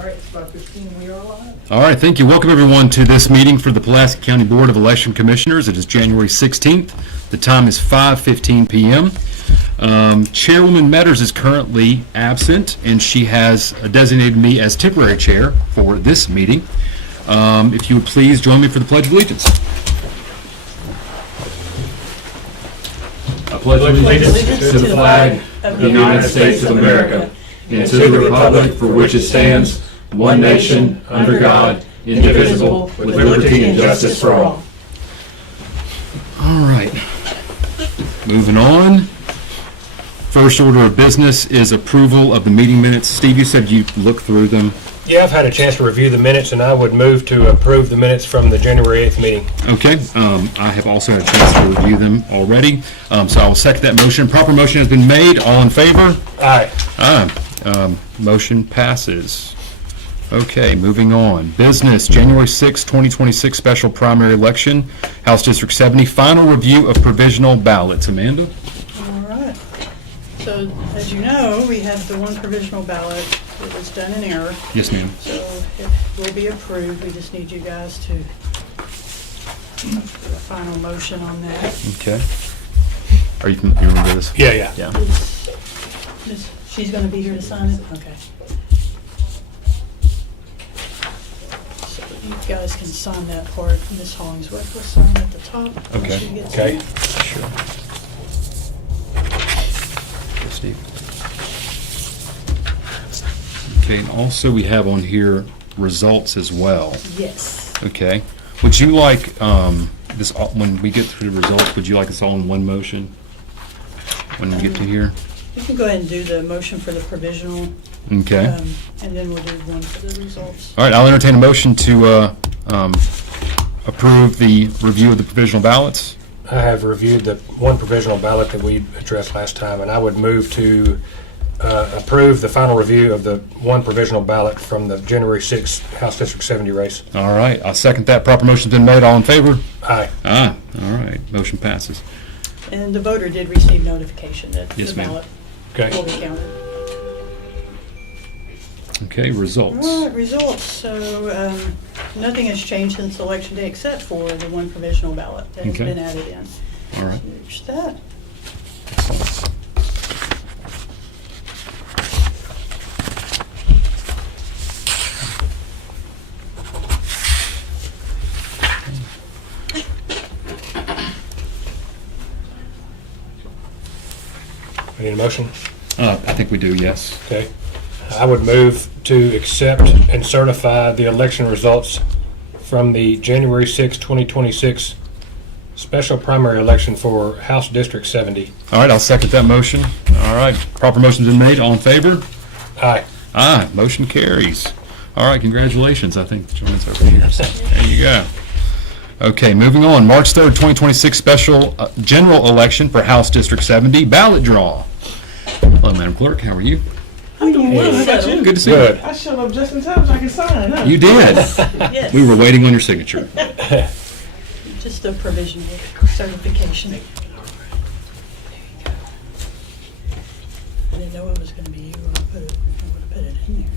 All right, it's 5:15, we are live. All right, thank you. Welcome everyone to this meeting for the Pulaski County Board of Election Commissioners. It is January 16th. The time is 5:15 p.m. Chairwoman Metters is currently absent, and she has designated me as temporary chair for this meeting. If you would please join me for the Pledge of Allegiance. I pledge allegiance to the flag of the United States of America and to the republic for which it stands, one nation, under God, indivisible, with liberty and justice for all. All right. Moving on. First order of business is approval of the meeting minutes. Steve, you said you looked through them. Yeah, I've had a chance to review the minutes, and I would move to approve the minutes from the January 8th meeting. Okay. I have also had a chance to review them already, so I will second that motion. Proper motion has been made. All in favor? Aye. Aye. Motion passes. Okay, moving on. Business, January 6, 2026 special primary election, House District 70, final review of provisional ballots. Amanda? All right. So, as you know, we have the one provisional ballot that was done in error. Yes, ma'am. So it will be approved. We just need you guys to do a final motion on that. Okay. Are you remember this? Yeah. Yeah. She's going to be here to sign it? Okay. So you guys can sign that part. Ms. Hollingsworth will sign at the top. when Okay. she gets Okay. here. Sure. Yes, Steve. Okay, and also we have on here results as well. Yes. Okay. Would you like this, when we get through the results, would you like this all in one motion when we get to here? You can go ahead and do the motion for the provisional, Okay. and then we'll do one for the results. All right, I'll entertain a motion to approve the review of the provisional ballots. I have reviewed the one provisional ballot that we addressed last time, and I would move to approve the final review of the one provisional ballot from the January 6th House District 70 race. All right, I'll second that. Proper motion's been made. All in favor? Aye. Aye. All right, motion passes. And the voter did receive notification that Yes, the ma'am. ballot Okay. will be counted. Okay, results. All right, results. So nothing has changed since Election Day except for the one provisional ballot that has Okay. been added in. All right. So there's that. Excellent. I need a motion. I think we do, yes. Okay. I would move to accept and certify the election results from the January 6, 2026 special primary election for House District 70. All right, I'll second that motion. All right, proper motion's been made. All in favor? Aye. Aye, motion carries. All right, congratulations. I think Joanne's over here. So there you go. Okay, moving on. March 3rd, 2026 special general election for House District 70 ballot draw. Hello, Madam Clerk. How are you? I'm doing well, how about you? Good to see Good. I showed up just in time so I can sign, huh? you. You did. Yes. We were waiting on your signature. Just a provisional certification. I didn't know it was going to be you when I would have put it in there.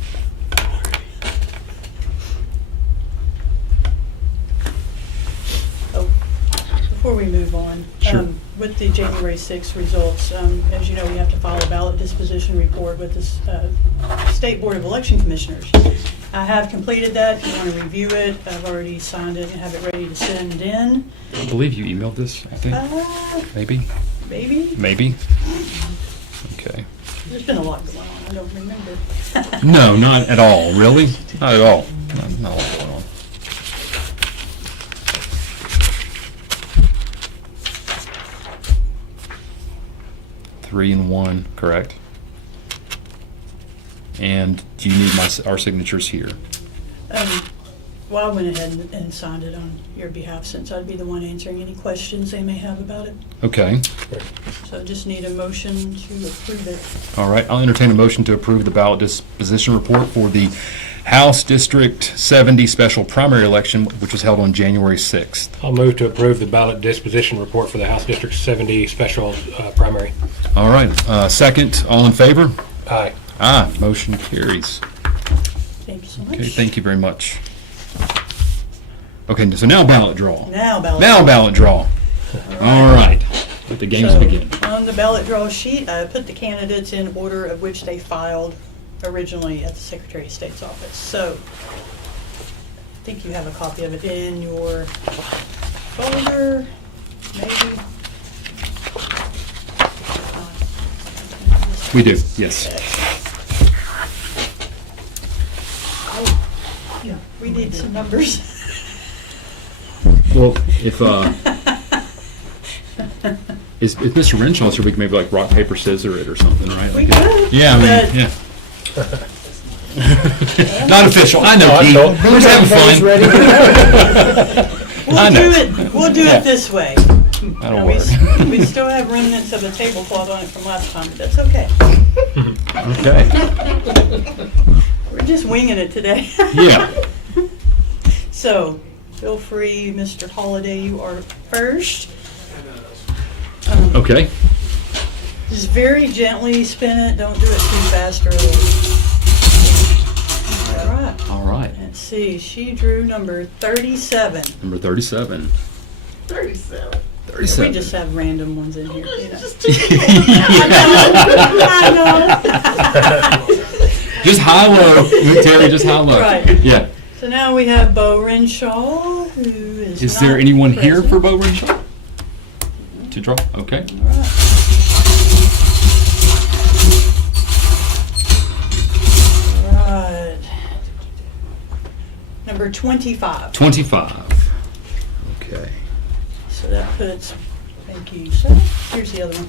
Oh, before we move on, Sure. with the January 6th results, as you know, we have to file a ballot disposition report with the State Board of Election Commissioners. I have completed that. If you want to review it, I've already signed it and have it ready to send in. I believe you emailed this, I think. Maybe? Maybe. Maybe? Okay. There's been a lot going on. I don't remember. No, not at all. Really? Not at all. Not a lot going on. Three and one, correct? And do you need our signatures here? Well, I went ahead and signed it on your behalf since I'd be the one answering any questions they may have about it. Okay. So I just need a motion to approve it. All right. I'll entertain a motion to approve the ballot disposition report for the House District 70 special primary election, which was held on January 6th. I'll move to approve the ballot disposition report for the House District 70 special primary. All right. Second, all in favor? Aye. Aye. Motion carries. Thank you, so much. Okay, thank you very much. Okay, so now ballot draw. Now ballot. Now ballot draw. All right. Let the games So, begin. on the ballot draw sheet, I put the candidates in order of which they filed originally at the Secretary of State's office. So, I think you have a copy of it in your folder, maybe. We do, yes. Oh, yeah, we need some numbers. Well, if is Mr. Renshaw here, we can maybe like rock, paper, scissors it or something, right? We could. Yeah, I mean, but- yeah. Not official. I know, Pete. We're just having fun. I know. We'll do Yeah. it this way. That'll Now, work. we still have remnants of the tablecloth on it from last time, but that's okay. Okay. We're just winging it today. Yeah. So, feel free, Mr. Holliday, you are first. Okay. Just very gently spin it, don't do it too fast or it'll... All right, All right. let's see, she drew number 37. Number 37. 37. 37. We just have random ones in here, you know. I know. Just high low, Terry. Just high low. Right. Yeah. So now we have Bo Renshaw, who is Is there not anyone here present. for Bo Renshaw to draw? Okay. All right. Right. Number 25. 25. Okay. So that puts, thank you, so here's the other one.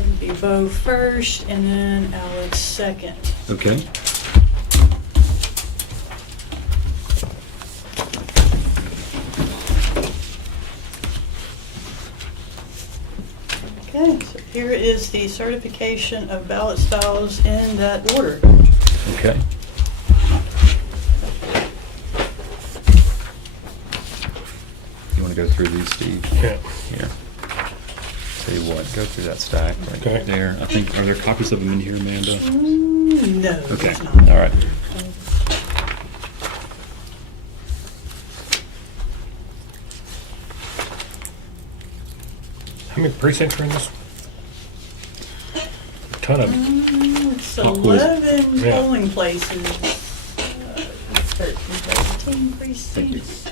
It'll be Bo first and then Alex second. Okay. Okay, so here is the certification of ballot styles in that order. Okay. You want to go through these, Steve? Yeah. Here. Tell you what, go through that stack right Okay. there. I think, are there copies of them in here, Amanda? No, Okay. there's not. All right. How many precincts are in this? A ton of them. It's Pop quiz. 11 Yeah. polling places. 13 precincts.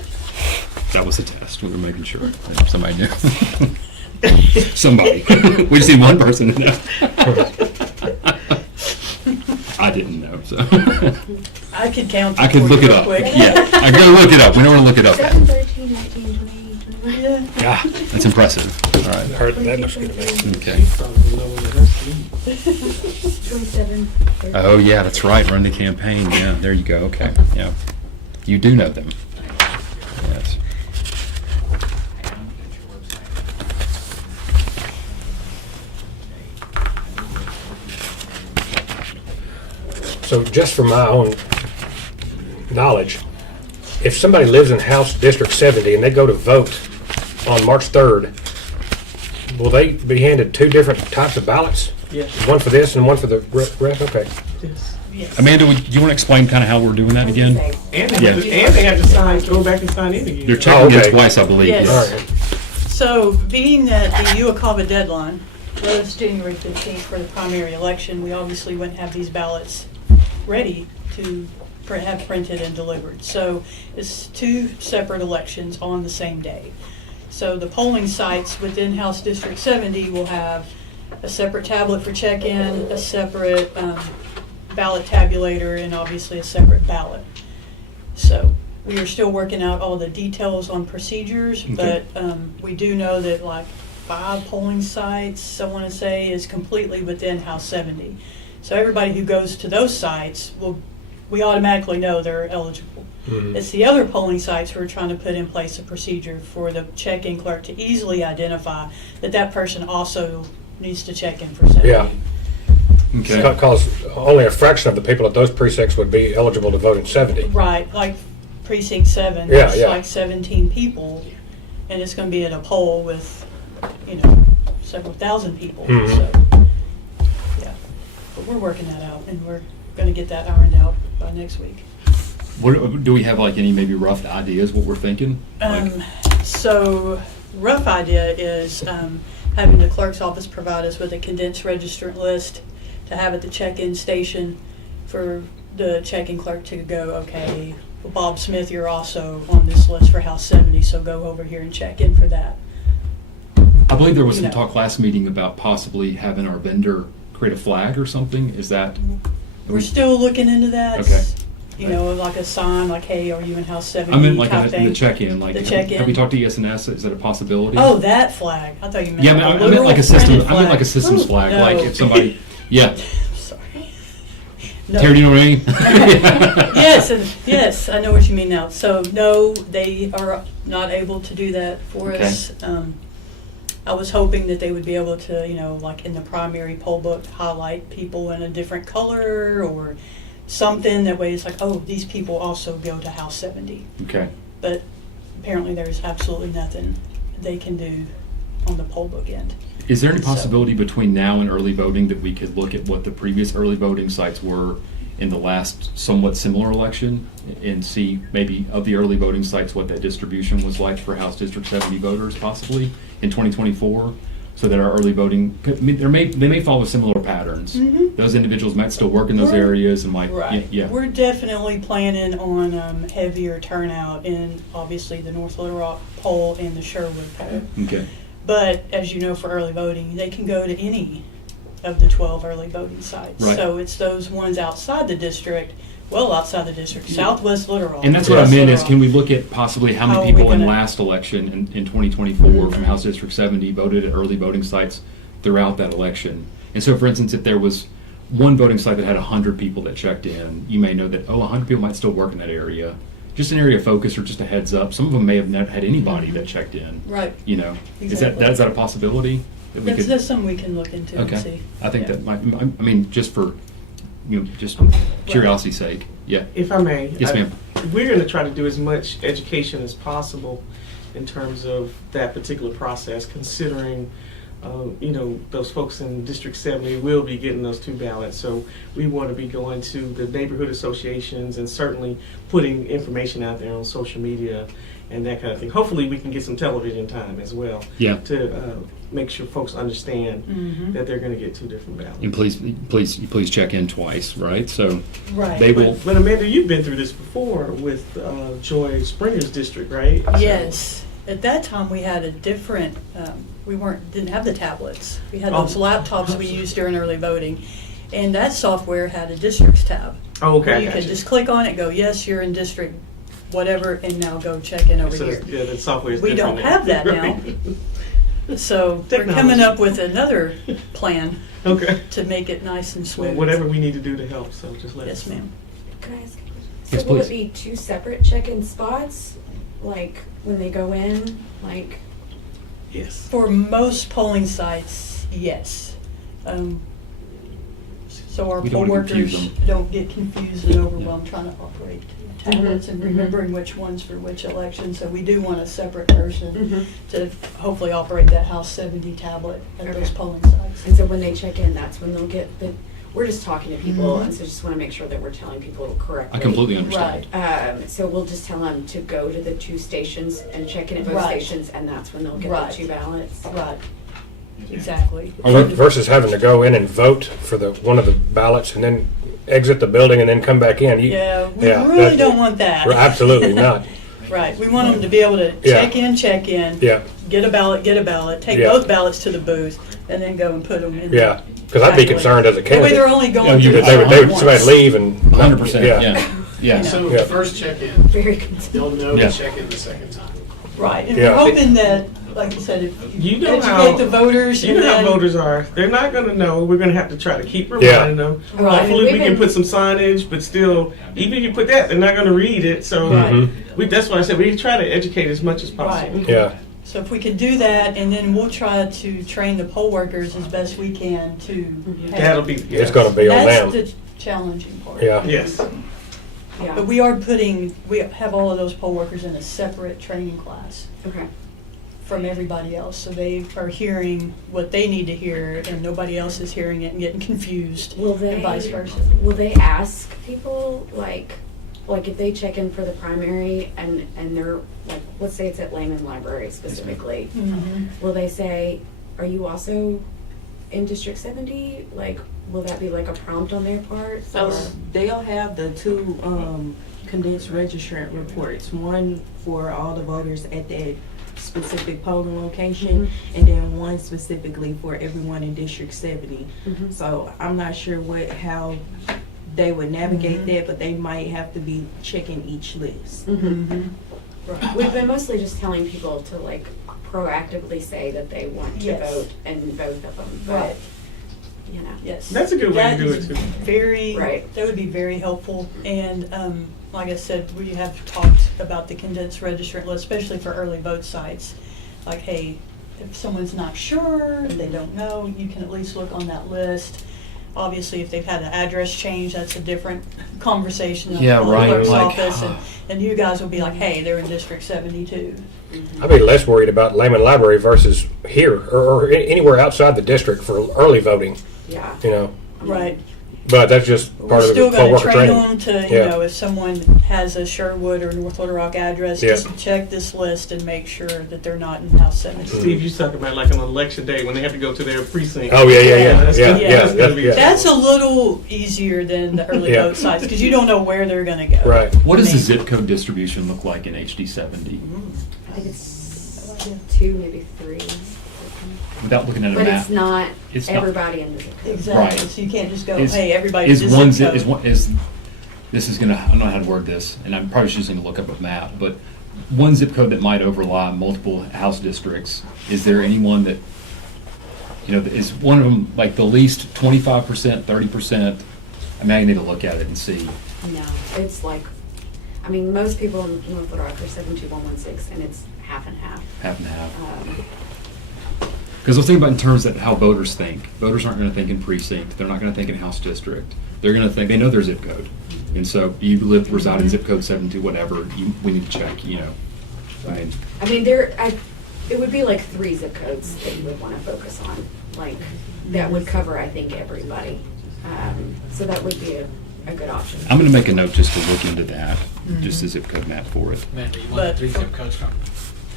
That was a test. We were making sure somebody knew. Somebody. We just need one person to know. I didn't know, so. I could count I it could for look you it real up. quick. Yeah, I gotta look it up. We don't want to look it up. 7, 13, 19, 20, 21. Yeah. Yeah, That's impressive. All right. heard that looks good to me. Okay. 27. 30. Oh, yeah, that's right. Run the campaign. Yeah, there you go. Okay. Yeah. You do know them. Yes. So just for my own knowledge, if somebody lives in House District 70 and they go to vote on March 3rd, will they be handed two different types of ballots? Yes. One for this and one for the rep? Okay. Yes. Yes. Amanda, do you want to explain kind of how we're doing that again? And Yeah. they have to sign, go back and sign in again. They're checking okay. it twice, I believe. Yes. All right. So, being that the UACAVA deadline was January 15th for the primary election, we obviously wouldn't have these ballots ready to have printed and delivered. So, it's two separate elections on the same day. So, the polling sites within House District 70 will have a separate tablet for check-in, a separate ballot tabulator, and obviously a separate ballot. So, we are still working out all the details on procedures, Okay. but we do know that like 5 polling sites, I want to say, is completely within House 70. So everybody who goes to those sites, we automatically know they're eligible. Mhm. It's the other polling sites who are trying to put in place a procedure for the check-in clerk to easily identify that that person also needs to check in for 70. Yeah. Okay. Because only a fraction of the people at those precincts would be eligible to vote in 70. Right, like precinct 7, Yeah, it's yeah. like 17 people, and it's gonna be at a poll with, several thousand people, Mhm. so, yeah. But we're working that out, and we're gonna get that ironed out by next week. What, do we have like any maybe rough ideas what we're thinking? Like, So, rough idea is having the clerk's office provide us with a condensed registrant list to have at the check-in station for the check-in clerk to go, okay, well, Bob Smith, you're also on this list for House 70, so go over here and check in for that. I believe there was You some know. talk last meeting about possibly having our vendor create a flag or something. Is that? We're still looking into that. Okay. You know, like a sign, like, hey, are you in House 70 I meant like type in thing. the check-in. Like, The check-in. have we talked to ES&S? Is that a possibility? Oh, that flag. I thought you meant yeah, a I meant literal like a system. printed I meant like a flag. systems Ooh, flag. no. Like if somebody, yeah. Sorry. No. Terry, do you know what I mean? Yes, I know what you mean now. So, no, they are not able to do that for Okay. us. I was hoping that they would be able to, you know, like in the primary poll book, highlight people in a different color or something. That way it's like, oh, these people also go to House 70. Okay. But apparently there's absolutely nothing they can do on the poll book end. Is there any So- possibility between now and early voting that we could look at what the previous early voting sites were in the last somewhat similar election and see maybe of the early voting sites what that distribution was like for House District 70 voters possibly in 2024? So that our early voting, I mean, they may follow similar patterns. Mhm. Those individuals might still work in those Right. areas and like, Right. yeah. We're definitely planning on heavier turnout in obviously the North Little Rock poll and the Sherwood poll. Okay. But as you know, for early voting, they can go to any of the 12 early voting sites. Right. So it's those ones outside the district, well outside the district, Southwest Little Rock. And that's what I West mean Little is, Rock. can we look at possibly how How many are we people in gonna- last election in 2024 from Mhm. House District 70 voted at early voting sites throughout that election? And so, for instance, if there was one voting site that had 100 people that checked in, you may know that, 100 people might still work in that area. Just an area of focus or just a heads up. Some of them may have not had anybody that checked in. Right. You know, Exactly. is that a possibility? That we That's something we can look into and see. Okay. I think Yeah. that might, I mean, just for, just curiosity's sake. Yeah. If I may. Yes, ma'am. We're going to try to do as much education as possible in terms of that particular process, considering, those folks in District 70 will be getting those 2 ballots. So we want to be going to the neighborhood associations and certainly putting information out there on social media and that kind of thing. Hopefully we can get some television time as well Yeah. to make sure folks understand Mhm. that they're going to get 2 different ballots. And please check in twice, right? So Right. they will. But Amanda, you've been through this before with Joy Springer's district, right? So- Yes. At that time, we had a different, we didn't have the tablets. We had those Oh. laptops we used during early voting. And that software had a districts tab. Oh, okay. Where I you got could just click on it, go, yes, you're in district whatever, and now go check in over So, here. yeah, the software is We different don't now. have that now. Right. So we're Technology. coming up with another plan Okay. to make it nice and Well, smooth. whatever we need to do to help, so just let Yes, us know. ma'am. Can I ask a question? Yes, So will please. it be 2 separate check-in spots, like when they go in, like? Yes. For most polling sites, yes. So our We poll don't wanna confuse workers them. don't get confused and overwhelmed trying to operate tablets and Mhm, remembering which ones for which election. So we do want a separate person Mhm. to hopefully operate that House 70 tablet at those Okay. polling sites. And so when they check in, that's when they'll get the, we're just talking to people, Mhm. and so just want to make sure that we're telling people correctly. I completely understand. Right. So we'll just tell them to go to the 2 stations and check in at both Right. stations, and that's when they'll get Right. the 2 ballots. Right, exactly. Versus having to go in and vote for one of the ballots and then exit the building and then come back in. Yeah, we Yeah, really that- don't want that. Absolutely not. Right, we want them to be able to Yeah. check in, Yeah, get a ballot, take Yeah. both ballots to the booth, and then go and put them in. yeah. Because I'd be concerned as a That way candidate. they're only going Yeah, to you the could- They would, ballot somebody once. leave and. 100%. Yeah. Yeah. So Yeah. the first check-in, Very concerned. they'll know Yeah. to check in the second time. Right, and Yeah. we're hoping that, like you said, if You you know how- educate the voters You and know how then. voters are. They're not going to know. We're going to have to try to keep Yeah. reminding them. Right. Hopefully we We've can been- put some signage, but still, even if you put that, they're not going to read it. So Mhm. that's why I said we try to educate as much as possible. Right. Yeah, So if we could do that, and then we'll try to train the poll workers as best we can to. have- That'll be. it's yes. going to be on That's them. the challenging part. Yeah. Yes. Yeah. But we have all of those poll workers in a separate training class Okay. from everybody else. So they are hearing what they need to hear, and nobody else is hearing it and getting confused, Will and they, vice versa. will they ask people, like if they check in for the primary and they're, like, let's say it's at Lehman Library specifically, will they say, are you also in District 70? Like, will that be like a prompt on their part? So or- they'll have the two condensed registrant reports, one for all the voters at that specific polling location, and then one specifically for everyone in District 70. Mhm. So I'm not sure how they would navigate that, but they might have to be checking each list. Right. We've been mostly just telling people to like proactively say that they want to Yes. vote in both of them, Right. but, you know. Yes. That's a good way to That do is it, too. Very, Right. that would be very helpful. And like I said, we have talked about the condensed registrant list, especially for early vote sites. Like, hey, if someone's not sure, if they don't know, you can at least look on that list. Obviously, if they've had an address change, that's a different conversation on Yeah, the right, clerk's like, office. And you guys will be like, hey, they're in District 72. I'd be less worried about Lehman Library versus here or anywhere outside the district for early voting, Yeah. you know. Right. But that's just part We're of the still poll gonna worker train training. them to, Yeah. if someone has a Sherwood or North Little Rock address, Yeah. just check this list and make sure that they're not in House 70. Steve, you talking about like on election day when they have to go to their precinct. Oh, yeah, yeah, yeah, that's yeah, gonna- yeah, that's gonna be- yeah. That's a little easier than the early Yeah. vote sites, because you don't know where they're gonna go. Right. What does I the mean- zip code distribution look like in HD 70? I think it's 2, maybe 3. Without looking at a But map. it's not It's not- everybody in the zip code. Exactly, Right. so you can't just go, Is- hey, everybody is just one zip zip is code. one is this is gonna, I don't know how to word this, and I'm probably just gonna look up a map, but one zip code that might overlap multiple house districts, is there anyone that, is one of them like the least 25%, 30%? I mean, I need to look at it and see. No, it's like, I mean, most people in North Little Rock are 72116, and it's half and half. Half and half. Um, Because I was thinking about in terms of how voters think. Voters aren't going to think in precinct. They're not going to think in house district. They're going to think, they know their zip code. And so you reside in zip code 72, whatever, we need to check, I mean, I mean, it would be like 3 zip codes that you would want to focus on, like, that would cover, I think, everybody. So that would be a good option. I'm going to make a note just to look into that, just a zip code map for it. Amanda, you want But the 3 zip codes from?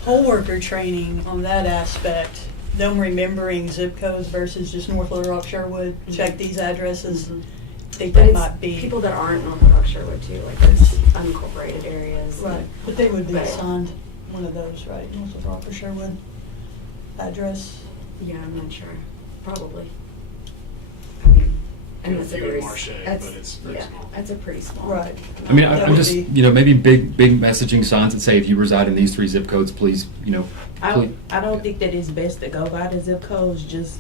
Poll worker training on that aspect, them remembering zip codes versus just North Little Rock, Sherwood, check these addresses. I think But that it's might be. people that aren't North Little Rock Sherwood too, like those unincorporated areas. Right, but they would be But- assigned one of those, right, North Little Rock or Sherwood address. Yeah, I'm not sure. Probably. I mean, and Got a that's a few in very, Marche, that's, but it's very yeah, small. that's a pretty small. Right. I mean, That I'm would just, be- maybe big messaging signs that say if you reside in these 3 zip codes, please, I don't think that it's best to go by the zip codes, just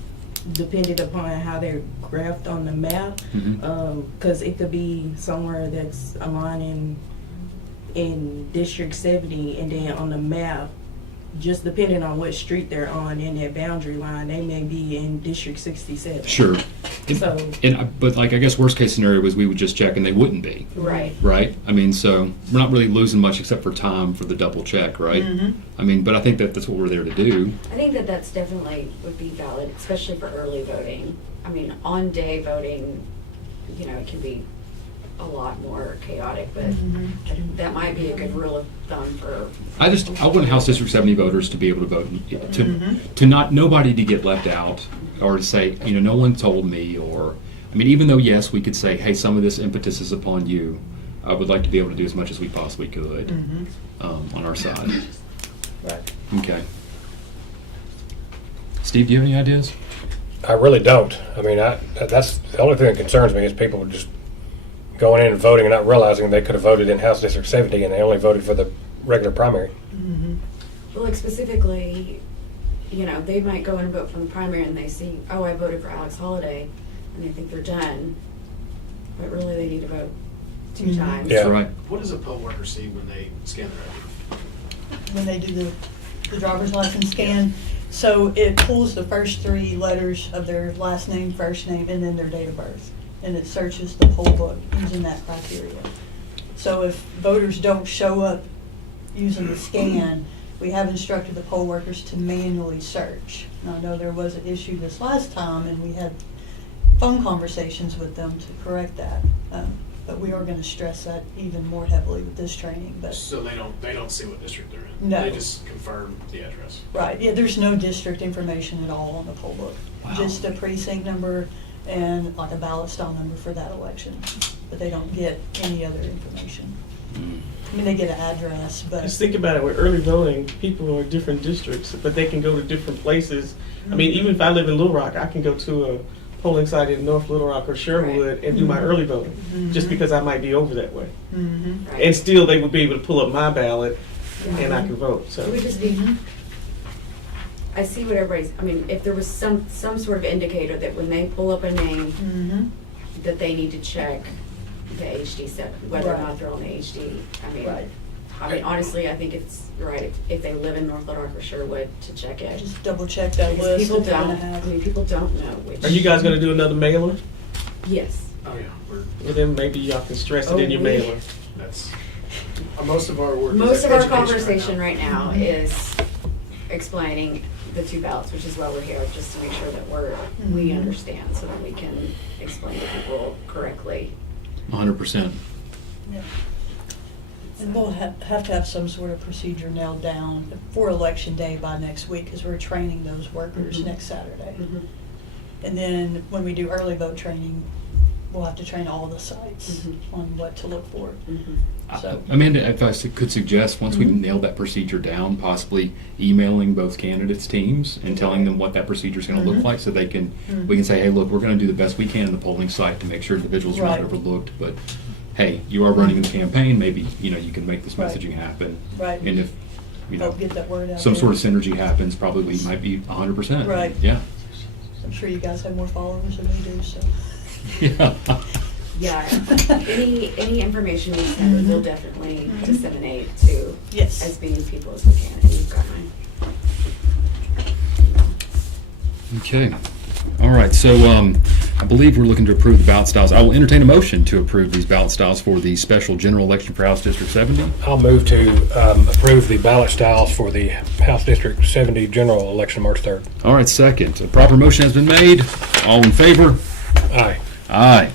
depending upon how they're graphed on the map. Mhm. Because it could be somewhere that's aligning in District 70, and then on the map, just depending on what street they're on in that boundary line, they may be in District 67. Sure. So- But like, I guess worst case scenario was we would just check and they wouldn't be, Right. right? I mean, so we're not really losing much except for time for the double check, right? Mhm. I mean, but I think that's what we're there to do. I think that that's definitely would be valid, especially for early voting. I mean, on day voting, it can be a lot more chaotic, but that might be a good rule of thumb for. I want House District 70 voters to be able to vote, to not, nobody to get left out or to say, no one told me, or, I mean, even though, yes, we could say, hey, some of this impetus is upon you, I would like to be able to do as much as we possibly could on our side. Right. Okay. Steve, do you have any ideas? I really don't. I mean, that's the only thing that concerns me is people just going in and voting and not realizing they could have voted in House District 70 and they only voted for the regular primary. Well, like specifically, they might go and vote for the primary and they see, oh, I voted for Alex Holiday, and they think they're done, but really they need to vote 2 times. Yeah. That's right. What does a poll worker see when they scan their ID? When they do the driver's license scan. So it pulls the first 3 letters of their last name, first name, and then their date of birth. And it searches the poll book using that criteria. So if voters don't show up using the scan, we have instructed the poll workers to manually search. Now, I know there was an issue this last time, and we had phone conversations with them to correct that. But we are gonna stress that even more heavily with this training, but. So they don't see what district they're in. No. They just confirm the address. Right, yeah, there's no district information at all on the poll book. Wow. Just a precinct number and like a ballot style number for that election. But they don't get any other information. I mean, they get an address, but. Just think about it, with early voting, people are in different districts, but they can go to different places. I mean, even if I live in Little Rock, I can go to a polling site in North Little Rock or Sherwood and do my early voting, just because I might be over that way. Mhm. Right. And still, they would be able to pull up my ballot and I Mhm. can vote, so. It would just be, I see what everybody's, I mean, if there was some sort of indicator that when they pull up a name, Mhm. that they need to check the HD7, whether or Right. not they're on the HD. Right. I mean, honestly, I think it's right if they live in North Little Rock or Sherwood to check it. Just double check that Because list people if they're gonna don't, have. I mean, people don't know which. Are you guys gonna do another mailer? Yes. Oh, yeah, Well, then maybe y'all can stress it in your mailer. that's, most of our work is Most of our education conversation now. right now is explaining the two ballots, which is why we're here, just to make sure that we Mhm. understand so that we can explain to people correctly. 100%. Yeah. And we'll have to have some sort of procedure nailed down for election day by next week, because we're training those workers Mhm. next Saturday. Mhm. And then when we do early vote training, we'll have to train all the sites Mhm. on what to look for. Mhm. So- Amanda, if I could suggest, once we Mhm. nail that procedure down, possibly emailing both candidates' teams and telling them what that procedure is going to Mhm. look like, so they can, we can say, hey, look, we're going to do the best we can in the polling site to make sure individuals are not Right. overlooked, but hey, you are running in the campaign, maybe, you can make this Right. messaging happen. Right. And if, Help get that word out some there. sort of synergy happens, probably we might be 100%. Right. Yeah. I'm sure you guys have more followers than we do, so. Yeah. Yeah, any information we send, we'll Mhm. definitely Mhm. disseminate to Yes. as many people as we can, and you've got mine. Okay. All right. So I believe we're looking to approve the ballot styles. I will entertain a motion to approve these ballot styles for the special general election for House District 70. I'll move to approve the ballot styles for the House District 70 general election March 3rd. All right. Second. A proper motion has been made. All in favor? Aye. Aye.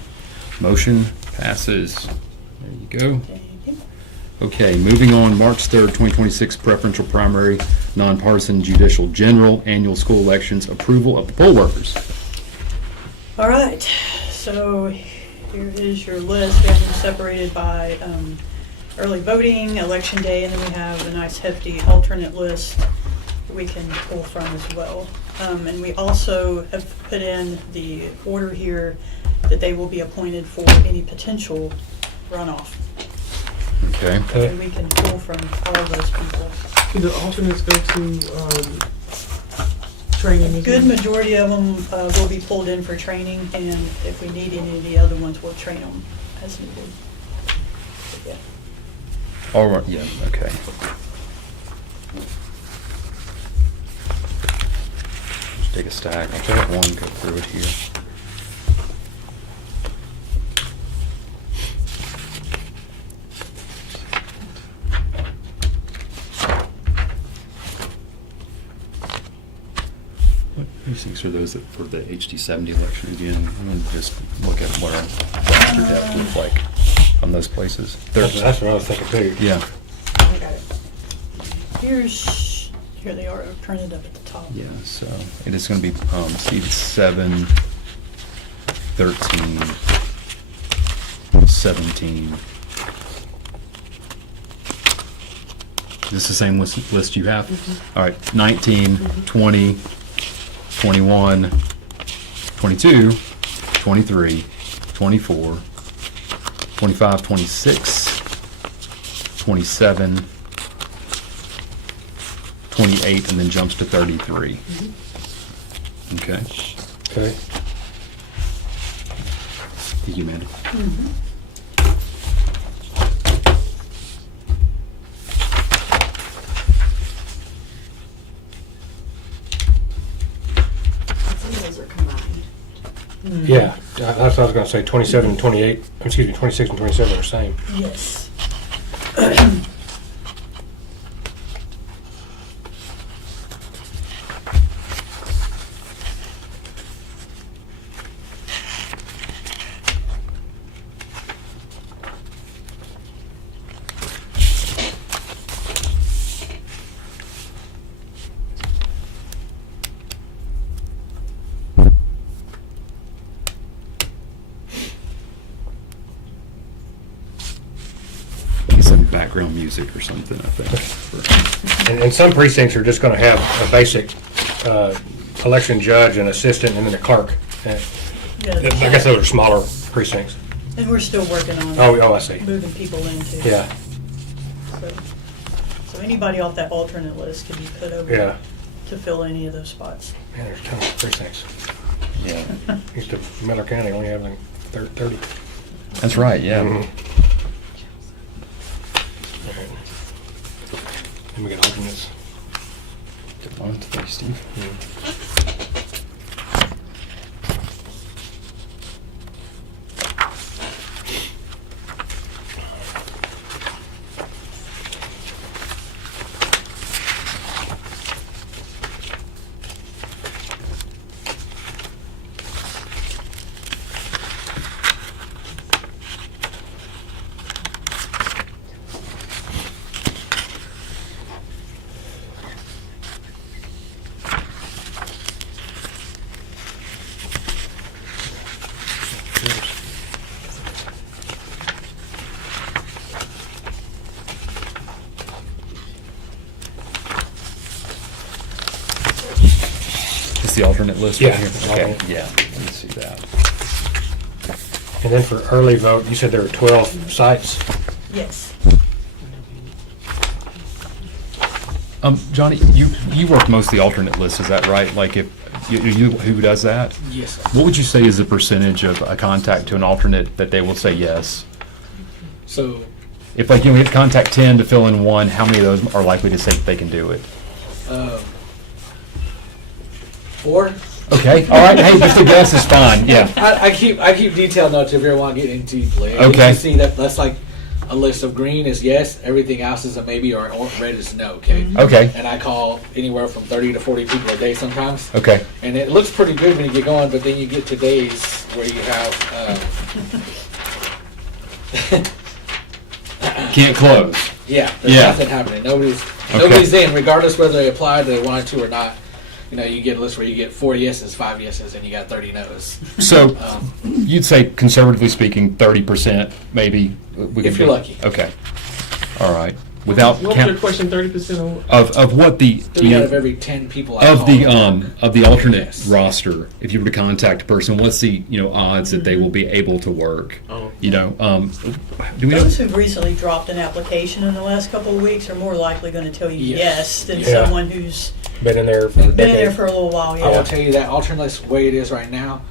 Motion passes. There you go. Thank you. Okay, moving on, March 3rd, 2026 preferential primary, nonpartisan judicial general annual school elections, approval of the poll workers. All right, so here is your list. We have them separated by early voting, election day, and then we have a nice hefty alternate list that we can pull from as well. And we also have put in the order here that they will be appointed for any potential runoff. Okay. And we can pull from all of those people. Do the alternates go to training A as good well? majority of them will be pulled in for training, and if we need any of the other ones, we'll train them as needed. But yeah. All right, yeah, okay. Just take a stack, I'll take one, go through it here. What precincts are those for the HD70 election again? I'm gonna just look at what our roster depth looks like on those places. That's what I was thinking too. Yeah, I got it. Here they are printed up at the top. yeah, so it is gonna be, seat 7, 13, 17. Is this the same list you have? All right, 19, 20, 21, 22, 23, 24, 25, 26, 27, 28, and then jumps to 33. Okay. Okay. Thank you, Amanda. Some of those are combined. Yeah, that's what I was gonna say, 27 and 28, excuse me, 26 and 27 are the same. Yes. background music or something, I think. And some precincts are just going to have a basic election judge and assistant and then a clerk. I guess those are smaller precincts. And we're still working on Oh, I see. moving people into. Yeah, So anybody off that alternate list can be put over yeah. to fill any of those spots. Man, there's tons of precincts. Yeah. Used to Miller County only having 30. That's right, yeah. Mhm. Then we got alternates. Oh, thanks, Steve. It's the alternate list right Yeah, here? Okay, alternate. yeah, let me see that. And then for early vote, you said there were 12 sites? Yes. Johnny, you work most of the alternate list, is that right? Like if, who does that? Yes, sir. What would you say is the percentage of a contact to an alternate that they will say yes? So, If like, we have to contact 10 to fill in one, how many of those are likely to say that they can do it? 4. Okay, all right, hey, just a guess is fine, yeah. I keep detailed notes if you ever want to get in deeply. And Okay. You can see that's like a list of green is yes, everything else is a maybe, or red is no. Okay. Okay, And I call anywhere from 30 to 40 people a day sometimes. okay, And it looks pretty good when you get going, but then you get to days where you have. can't close. Yeah, there's Yeah. nothing happening. Nobody's in, regardless whether they applied, they wanted to or not. You know, you get a list where you get 4 yeses, 5 yeses, and you got 30 no's. So, Um, you'd say conservatively speaking, 30% maybe? We If could you're do- lucky. Okay, all right. Without What was your count, question, 30% on? of what the, 3 out of every 10 people I of call the work. of the alternate Yes. roster, if you were to contact a person, what's the odds that they will be able to work? Oh. Do we know? Those who've recently dropped an application in the last couple of weeks are more likely going to tell you Yes. yes than Yeah. someone who's Been in there for a been in there decade. for a little while. I Yeah. will tell you that alternate list, the way it is right now,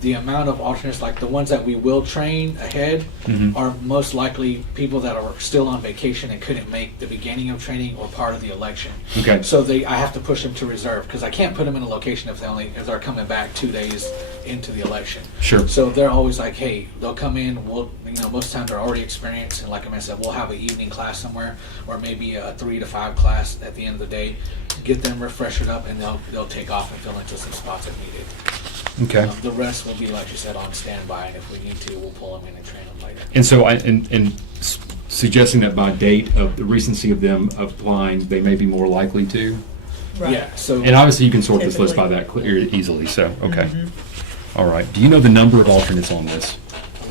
the amount of alternates, like the ones that we will train ahead, Mhm. are most likely people that are still on vacation and couldn't make the beginning of training or part of the election. Okay. So I have to push them to reserve because I can't put them in a location if they're coming back 2 days into the election. Sure. So they're always like, hey, they'll come in. Most times they're already experienced, and like I said, we'll have an evening class somewhere, or maybe a 3 to 5 class at the end of the day. Get them refreshed up, and they'll take off and fill into some spots if needed. Okay. The rest will be, like you said, on standby, and if we need to, we'll pull them in and train them later. And so, suggesting that by date of the recency of them applying, they may be more likely to. Right. Yeah. So And obviously, you can sort this list by Typically. that clear easily. So, okay. Mhm. All right. Do you know the number of alternates on this?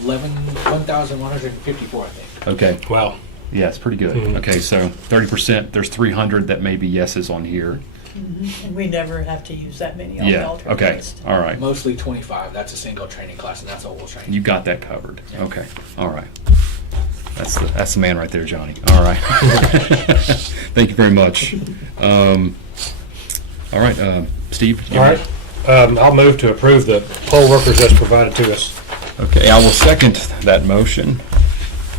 1,154, I think. Okay. Wow. Yeah, it's pretty good. Mhm. Okay, so 30%. There's 300 that may be yeses on here. Mhm. And we never have to use that many on the Yeah. alternate Okay. list. All right. Mostly 25. That's a single training class, and that's all we'll train. You got that covered. Okay. All right. That's the man right there, Johnny. All right. Thank you very much. All right, Steve. All right. I'll move to approve the poll workers as provided to us. Okay, I will second that motion.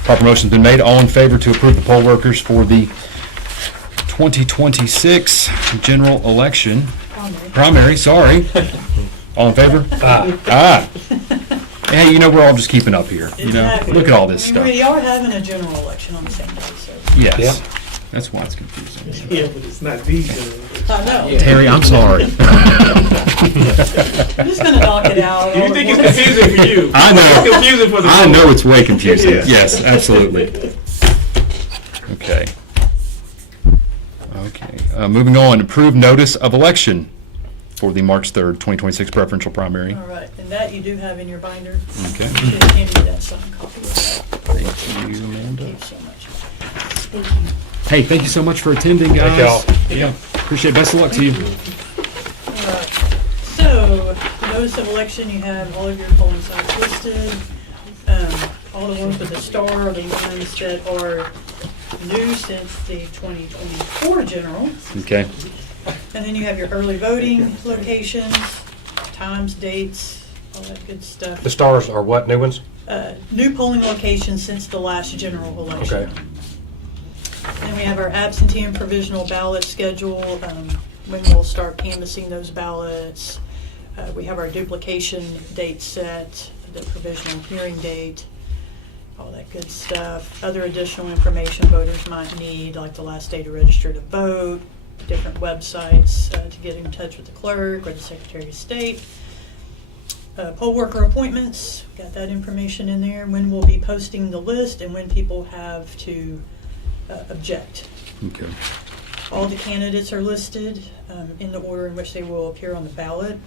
Proper motion's been made. All in favor to approve the poll workers for the 2026 general election primary. Sorry. All in favor? Ah. Hey, we're all just keeping up here. Exactly. Look at all this I mean, stuff. we are having a general election on the same day, so. Yes. Yeah. That's why it's confusing. Yeah, but it's not these. I know. Yeah. Terry, I'm sorry. I'm just gonna knock it out. You all think at it's once. confusing for you? I know. It's confusing for the. I know it's way confusing. Yeah. Yes, absolutely. Okay. Okay. Moving on, approved notice of election for the March 3rd, 2026 preferential primary. All right, and that you do have in your binder. Okay. Should hand you that signed copy of that. Thank you, Amanda. Thank you so much. Hey, thank you so much for attending, guys. Thank y'all. Yeah, appreciate it. Best of luck to you. Alright. So, notice of election, you have all of your polling sites listed. All the ones with the star are the ones that are new since the 2024 general. Okay. And then you have your early voting locations, times, dates, all that good stuff. The stars are what, new ones? New polling locations since the last general election. Okay. And we have our absentee and provisional ballot schedule, when we'll start canvassing those ballots. We have our duplication date set, the provisional hearing date, all that good stuff. Other additional information voters might need, like the last day to register to vote, different websites to get in touch with the clerk or the Secretary of State. Poll worker appointments, got that information in there, when we'll be posting the list and when people have to object. Okay. All the candidates are listed in the order in which they will appear on the ballot.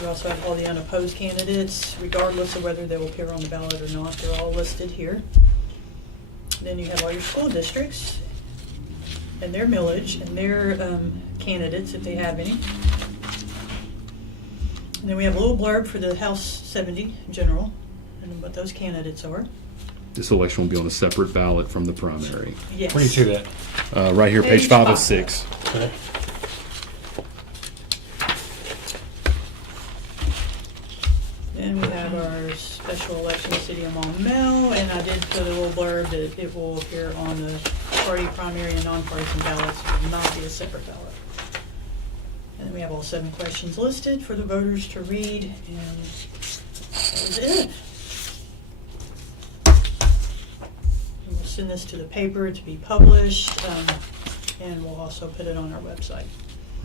We also have all the unopposed candidates, regardless of whether they will appear on the ballot or not. They're all listed here. Then you have all your school districts and their millage and their candidates, if they have any. And then we have a little blurb for the House 70 general and what those candidates are. This election will be on a separate ballot from the primary. Yes. Where do you see that? Right here, page Page 506. Okay. Then we have our special election city of Maumelle, and I did put a little blurb that it will appear on the party primary and nonpartisan ballots. It will not be a separate ballot. And then we have all 7 questions listed for the voters to read, and that is it. And we'll send this to the paper to be published, and we'll also put it on our website.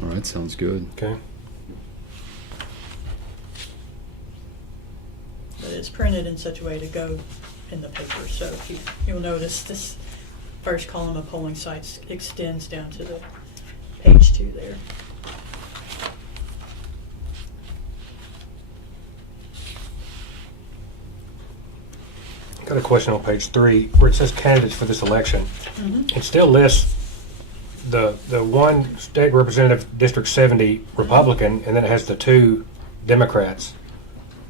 All right, sounds good. Okay. But it's printed in such a way to go in the paper. So you'll notice this first column of polling sites extends down to the page 2 there. Got a question on page 3 where it says candidates for this election. It still lists the one state representative, District 70 Republican, and then it has the 2 Democrats.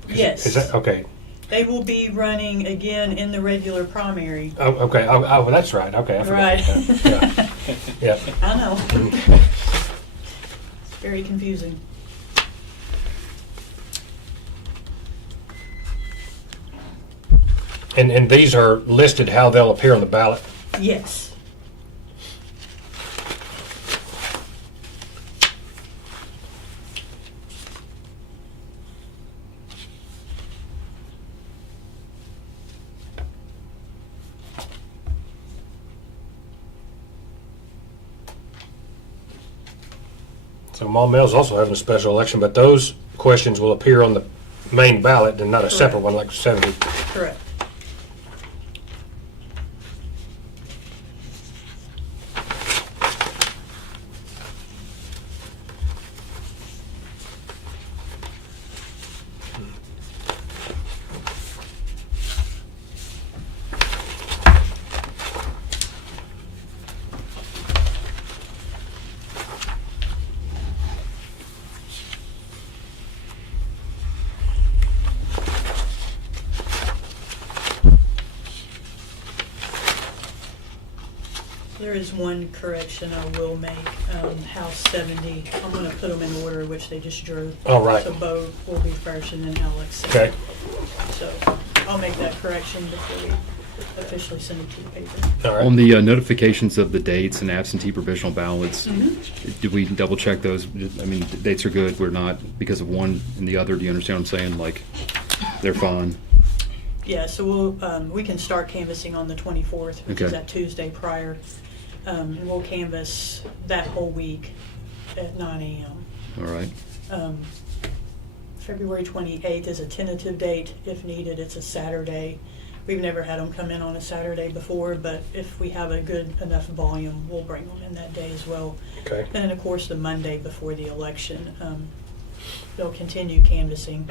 Yes. Is that okay? They will be running again in the regular primary. Oh, okay. Oh, well, that's right. Okay, I forgot. Right. Yeah. Yeah. I know. It's very confusing. And these are listed how they'll appear on the ballot. Yes. So Maumell's also having a special election, but those questions will appear on the main ballot and not a separate one like 70. Correct. There is one correction I will make. House 70, I'm going to put them in order in which they just drew. Oh, right. So Bo will be first and then Alex. Okay. So I'll make that correction before we officially send it to the paper. All right. On the notifications of the dates and absentee provisional ballots, Mm-hmm. did we double check those? I mean, the dates are good. We're not because of one and the other. Do you understand what I'm saying? Like, they're fine. Yeah, so we can start canvassing on the 24th, which is Okay. that Tuesday prior. And we'll canvass that whole week at 9 a.m. All right. February 28th is a tentative date. If needed, it's a Saturday. We've never had them come in on a Saturday before, but if we have a good enough volume, we'll bring them in that day as well. Okay. And then, of course, the Monday before the election, they'll continue canvassing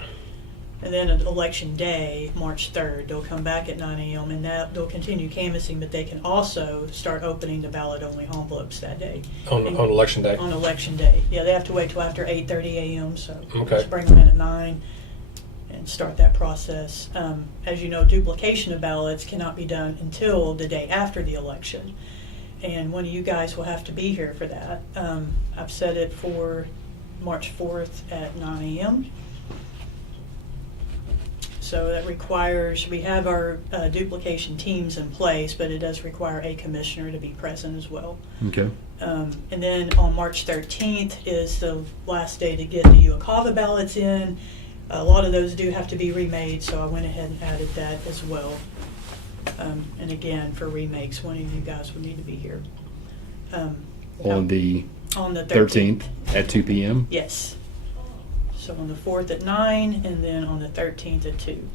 And then on election day, March 3rd, they'll come back at 9 a.m. and they'll continue canvassing, but they can also start opening the ballot-only envelopes that day. On election day. On election day. Yeah, they have to wait till after 8:30 a.m., so Okay. just bring them in at 9 and start that process. As you know, duplication of ballots cannot be done until the day after the election. And one of you guys will have to be here for that. I've set it for March 4th at 9 a.m. So that requires, we have our duplication teams in place, but it does require a commissioner to be present as well. Okay. And then on March 13th is the last day to get the UOCAVA ballots in. A lot of those do have to be remade, so I went ahead and added that as well. And again, for remakes, one of you guys would need to be here. On the On the 13th at 2 p.m. Yes. So on the 4th at 9, and then on the 13th at 2.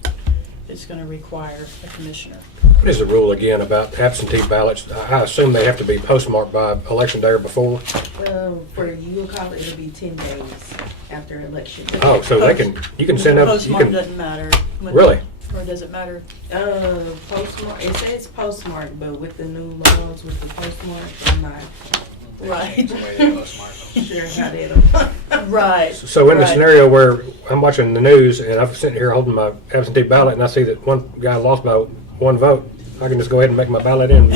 It's going to require a commissioner. What is the rule again about absentee ballots? I assume they have to be postmarked by election day or before. For you call it, it'll be 10 days after election. Oh, so you can send up. You Postmark can, doesn't matter. Really? Or does it matter? Postmark. It says postmark, but with the new laws with the postmark, I'm not Right. The way they postmark them. sure how that'll. Right. So in the Right. scenario where I'm watching the news and I'm sitting here holding my absentee ballot and I see that one guy lost by one vote, I can just go ahead and make my ballot in.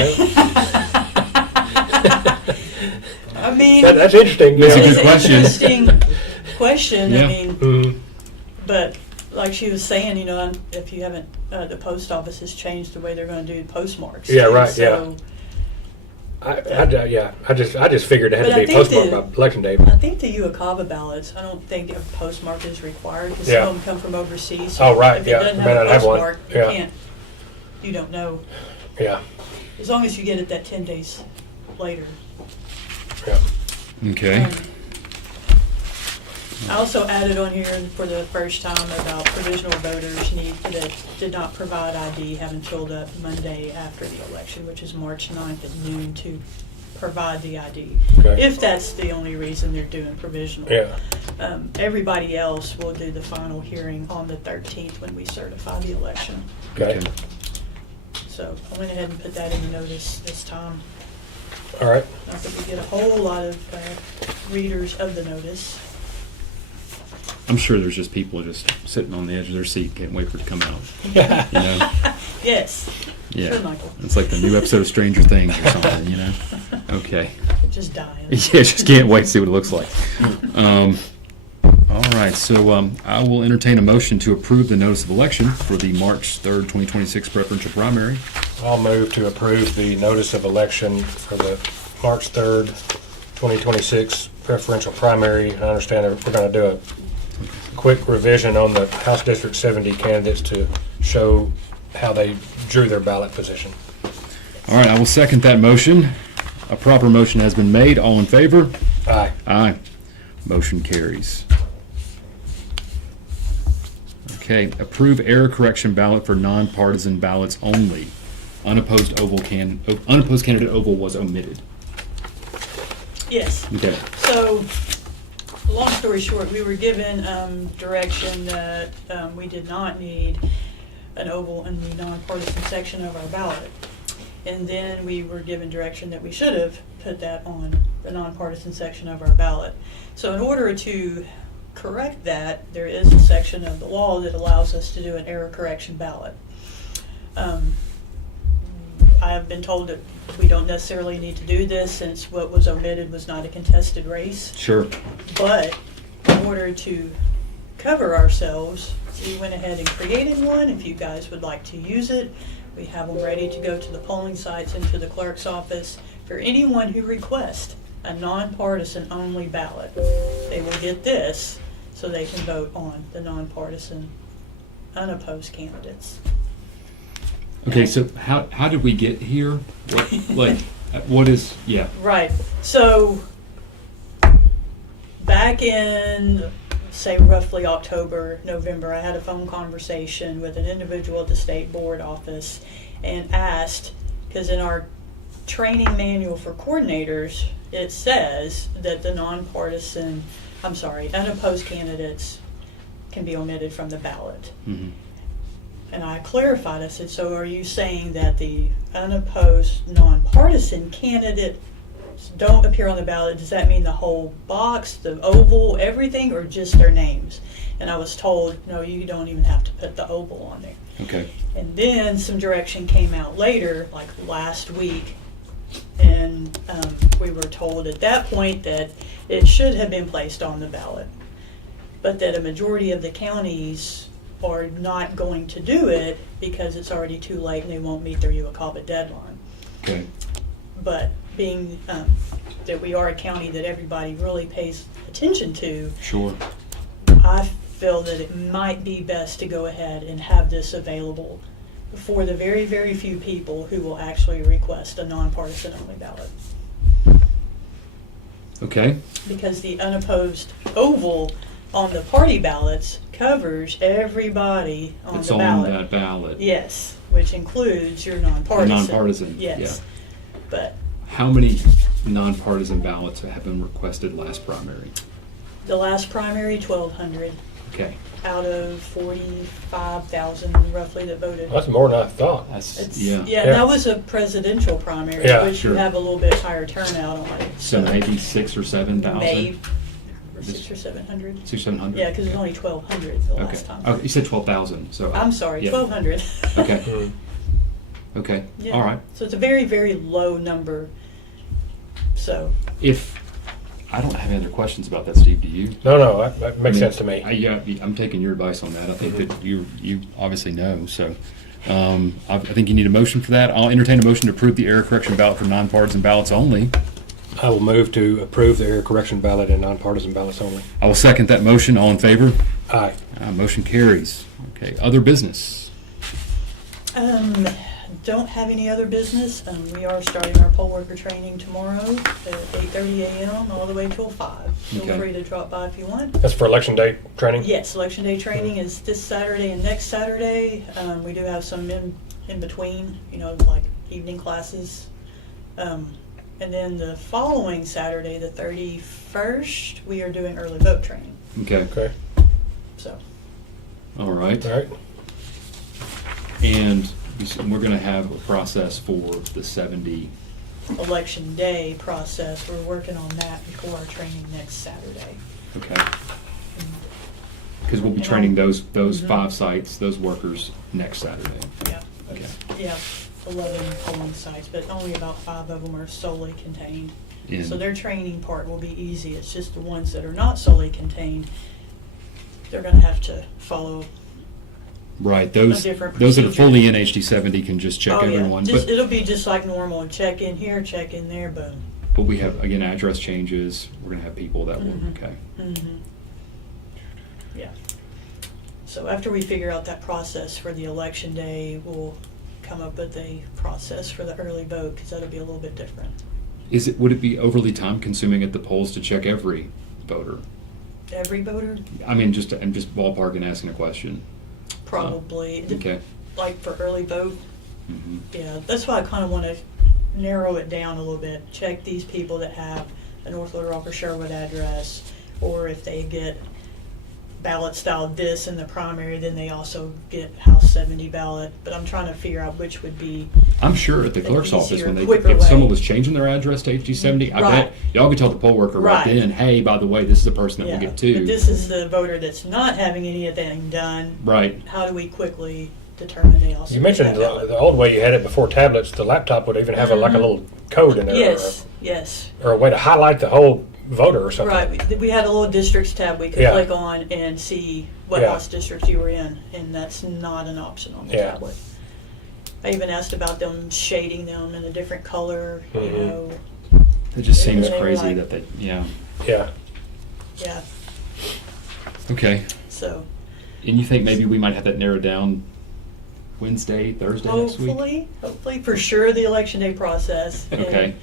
I mean, That's interesting. That's a you know. good question. Interesting question. Yeah. I mean, Mhm. but like she was saying, you know, if you haven't, the post office has changed the way they're going to do postmarks. Yeah, too. right, So I just figured it had But to I be think postmarked by election day. I think the UOCAVA ballots, I don't think a postmark is required because Yeah. some of them come from overseas. Oh, right, If yeah, it doesn't may have not a have one. postmark, Yeah. you don't know. Yeah, As long as you get it that 10 days later. yeah. Okay. I also added on here for the first time about provisional voters that did not provide ID have until the Monday after the election, which is March 9th at noon to provide the ID. Okay. If that's the only reason they're doing provisional. Yeah. Everybody else will do the final hearing on the 13th when we certify the election. Okay. So I went ahead and put that in the notice this time. All right. Not that we get a whole lot of readers of the notice. I'm sure there's just people just sitting on the edge of their seat, can't wait for it to come out. You know? Yes. Yeah. Sure, Michael. It's like the new episode of Stranger Things or something, you know? Okay. Just dying. Yeah, just can't wait to see what it looks like. All right, so I will entertain a motion to approve the notice of election for the March 3rd, 2026 preferential primary. I'll move to approve the notice of election for the March 3rd, 2026 preferential primary. I understand that we're going to do a quick revision on the House District 70 candidates to show how they drew their ballot position. All right, I will second that motion. A proper motion has been made. All in favor? Aye. Aye. Motion carries. Okay, approve error correction ballot for nonpartisan ballots only. Unopposed candidate oval was omitted. Yes. Okay. So, long story short, we were given direction that we did not need an oval in the nonpartisan section of our ballot. And then we were given direction that we should have put that on the nonpartisan section of our ballot. So in order to correct that, there is a section of the law that allows us to do an error correction ballot. I have been told that we don't necessarily need to do this since what was omitted was not a contested race. Sure. But in order to cover ourselves, we went ahead and created one. If you guys would like to use it, we have them ready to go to the polling sites and to the clerk's office for anyone who requests a nonpartisan only ballot. They will get this so they can vote on the nonpartisan unopposed candidates. Okay, so how did we get here? What is, yeah. Right. So back in, say, roughly October, November, I had a phone conversation with an individual at the state board office and asked, because in our training manual for coordinators, it says that the unopposed candidates can be omitted from the ballot. Mhm. And I clarified, I said, so are you saying that the unopposed, nonpartisan candidates don't appear on the ballot? Does that mean the whole box, the oval, everything, or just their names? And I was told, no, you don't even have to put the oval on there. Okay. And then some direction came out later, like last week, and we were told at that point that it should have been placed on the ballot, but that a majority of the counties are not going to do it because it's already too late and they won't meet their UACABA deadline. Okay. But being that we are a county that everybody really pays attention to, Sure. I feel that it might be best to go ahead and have this available for the very, very few people who will actually request a nonpartisan only ballot. Okay. Because the unopposed oval on the party ballots covers everybody on It's the on ballot. that ballot. Yes, which includes your nonpartisan. Nonpartisan, Yes. yeah. But How many nonpartisan ballots have been requested last primary? the last primary, 1,200 Okay. out of 45,000 roughly that voted. That's more than I thought. That's, It's, yeah. yeah, that was a presidential primary, Yeah, which sure. you have a little bit higher turnout on it. So maybe 6,000 or 7,000? Maybe 600 or 700. 600 or 700? Yeah, because it was only 1,200 the Okay. last time. Oh, you said 12,000, so. I'm sorry, yeah. 1,200. Okay. Mm. Okay. Yeah. All right. So it's a very, very low number. So, If, I don't have any other questions about that, Steve, do you? No, that makes I mean, sense to me. Yeah, I'm taking your advice on that. I think Mhm. that you obviously know, so. I think you need a motion for that. I'll entertain a motion to approve the error correction ballot for nonpartisan ballots only. I will move to approve the error correction ballot and nonpartisan ballots only. I will second that motion. All in favor? Aye. Motion carries. Okay, other business. don't have any other business. We are starting our poll worker training tomorrow at 8:30 a.m. all the way till 5. Feel Okay. free to drop by if you want. That's for election day training? Yes, Election Day training is this Saturday and next Saturday. We do have some in between, like evening classes. And then the following Saturday, the 31st, we are doing early vote training. Okay, Okay, So, all right. all right. And we're going to have a process for the 70. Election Day process, we're working on that before our training next Saturday. Okay. Because we'll be And training those Mhm. 5 sites, those workers next Saturday. Yeah. Okay. Yeah, 11 polling sites, but only about 5 of them are solely contained. And- So their training part will be easy. It's just the ones that are not solely contained, they're gonna have to follow. Right, those different that are procedure. fully in HD 70 can just check Oh, yeah. everyone. Just, But, it'll be just like normal. Check in here, check in there, boom. but we have, again, address changes. We're going to have people that will, Mhm. okay. Mm-hmm. Yeah. So after we figure out that process for the election day, we'll come up with a process for the early vote, because that'll be a little bit different. Would it be overly time consuming at the polls to check every voter? Every voter, I mean, I'm just ballparking asking a question. probably. Okay. Like for early vote, Mhm. yeah, that's why I kind of want to narrow it down a little bit. Check these people that have a North Little Rock or Sherwood address, or if they get ballot style this in the primary, then they also get House 70 ballot. But I'm trying to figure out which would be. I'm sure at the An clerk's office, easier, when quicker if way. someone was changing their address to HD 70, I Right. bet y'all could tell the poll worker right Right. then, hey, by the way, this is the person that Yeah, will get 2. but this is the voter that's not having anything done. Right. How do we quickly determine they also You get mentioned that ballot? the old way you had it before tablets, the laptop would even have like a Mhm. little code in there. Yes, yes. Or a way to highlight the whole voter or something. Right, we had a little districts tab we could Yeah. click on and see what Yeah. house district you were in, and that's not an option on the Yeah. tablet. I even asked about them shading them in a different color, Mhm. It just Yeah, seems they were crazy like- that they, yeah. Yeah. yeah, Okay. so And you think maybe we might have that narrowed down Wednesday, Thursday next week? hopefully, for sure, the election day process. and, Okay.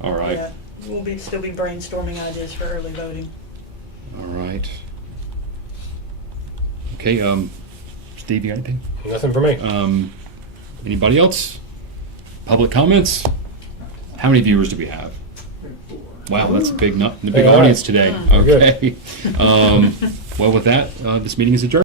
All right. Yeah, we'll still be brainstorming ideas for early voting. All right. Okay, Steve, you got anything? Nothing for me. Anybody else? Public comments? How many viewers do we have? Wow, that's a big Big audience today. Good. Okay. Well, with that, this meeting is adjourned.